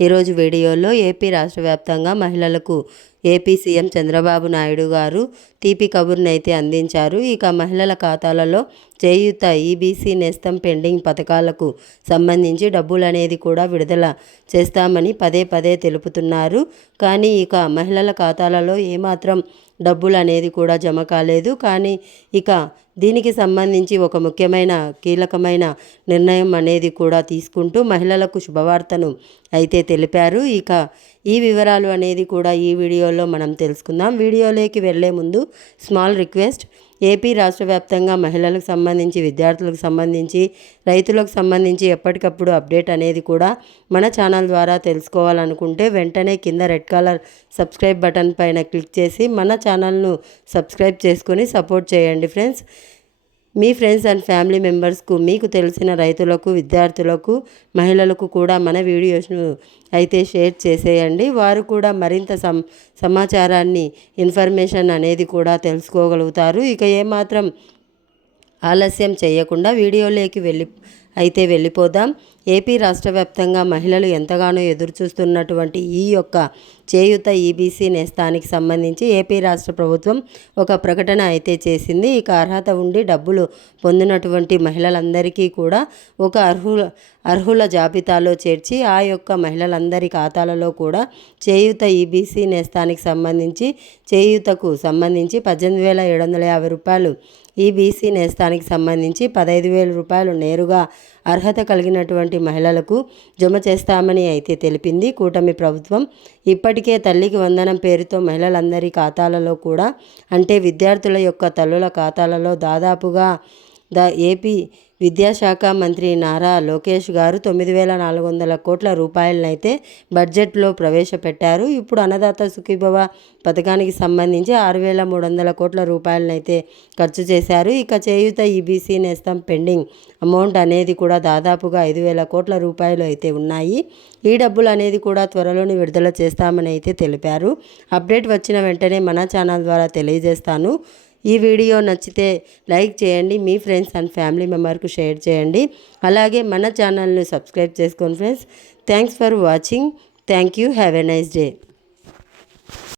ఈరోజు వీడియోలో ఏపీ రాష్ట్ర వ్యాప్తంగా మహిళలకు ఏపీ సీఎం చంద్రబాబు నాయుడు గారు తీపి కబుర్నైతే అందించారు. ఇక మహిళల ఖాతాలలో చేయూత ఈబీసీ నేస్తం పెండింగ్ పథకాలకు సంబంధించి డబ్బులు అనేది కూడా విడుదల చేస్తామని పదే పదే తెలుపుతున్నారు. కానీ ఇక మహిళల ఖాతాలలో ఏమాత్రం డబ్బులు అనేది కూడా జమ కాలేదు. కానీ ఇక దీనికి సంబంధించి ఒక ముఖ్యమైన కీలకమైన నిర్ణయం అనేది కూడా తీసుకుంటూ మహిళలకు శుభవార్తను అయితే తెలిపారు. ఇక ఈ వివరాలు అనేది కూడా ఈ వీడియోలో మనం తెలుసుకుందాం. వీడియోలోకి వెళ్ళే ముందు స్మాల్ రిక్వెస్ట్. ఏపీ రాష్ట్ర వ్యాప్తంగా మహిళలకు సంబంధించి విద్యార్థులకు సంబంధించి రైతులకు సంబంధించి ఎప్పటికప్పుడు అప్డేట్ అనేది కూడా మన ఛానల్ ద్వారా తెలుసుకోవాలనుకుంటే వెంటనే కింద రెడ్ కలర్ సబ్స్క్రైబ్ బటన్ పైన క్లిక్ చేసి మన ఛానల్ను సబ్స్క్రైబ్ చేసుకొని సపోర్ట్ చేయండి ఫ్రెండ్స్. మీ ఫ్రెండ్స్ అండ్ ఫ్యామిలీ మెంబర్స్కు మీకు తెలిసిన రైతులకు విద్యార్థులకు మహిళలకు కూడా మన వీడియోస్ను అయితే షేర్ చేసేయండి. వారు కూడా మరింత సం సమాచారాన్ని ఇన్ఫర్మేషన్ అనేది కూడా తెలుసుకోగలుగుతారు. ఇక ఏమాత్రం ఆలస్యం చేయకుండా వీడియోలోకి వెళ్ళి అయితే వెళ్ళిపోదాం. ఏపీ రాష్ట్ర వ్యాప్తంగా మహిళలు ఎంతగానో ఎదురుచూస్తున్నటువంటి ఈ యొక్క చేయుత ఈబీసీ నేస్తానికి సంబంధించి ఏపీ రాష్ట్ర ప్రభుత్వం ఒక ప్రకటన అయితే చేసింది. ఇక అర్హత ఉండి డబ్బులు పొందినటువంటి మహిళలందరికీ కూడా ఒక అర్హుల అర్హుల జాబితాలో చేర్చి ఆ యొక్క మహిళలందరి ఖాతాలలో కూడా చేయుత ఈబీసీ నేస్తానికి సంబంధించి చేయుతకు సంబంధించి పద్దెనిమిది వేల ఏడు వందల యాభై రూపాయలు ఈబీసీ నేస్తానికి సంబంధించి పదహైదు వేల రూపాయలు నేరుగా అర్హత కలిగినటువంటి మహిళలకు జమ చేస్తామని అయితే తెలిపింది కూటమి ప్రభుత్వం. ఇప్పటికే తల్లికి వందనం పేరుతో మహిళలందరి ఖాతాలలో కూడా అంటే విద్యార్థుల యొక్క తల్లుల ఖాతాలలో దాదాపుగా ద ఏపీ విద్యాశాఖ మంత్రి నారా లోకేష్ గారు తొమ్మిది వేల నాలుగు వందల కోట్ల రూపాయలనైతే బడ్జెట్లో ప్రవేశపెట్టారు. ఇప్పుడు అన్నదాత సుఖీభవ పథకానికి సంబంధించి ఆరు వేల మూడు వందల కోట్ల రూపాయలనైతే ఖర్చు చేశారు. ఇక Cheyutha EBC Nestham pending amount అనేది కూడా దాదాపుగా ఐదు వేల కోట్ల రూపాయలు అయితే ఉన్నాయి. ఈ డబ్బులు అనేది కూడా త్వరలోనే విడుదల చేస్తామని అయితే తెలిపారు. అప్డేట్ వచ్చిన వెంటనే మన ఛానల్ ద్వారా తెలియజేస్తాను. ఈ వీడియో నచ్చితే లైక్ చేయండి మీ ఫ్రెండ్స్ అండ్ ఫ్యామిలీ మెంబర్కు షేర్ చేయండి. అలాగే మన ఛానల్ని సబ్స్క్రైబ్ చేసుకోండి friends. Thanks for watching. Thank you have a nice day.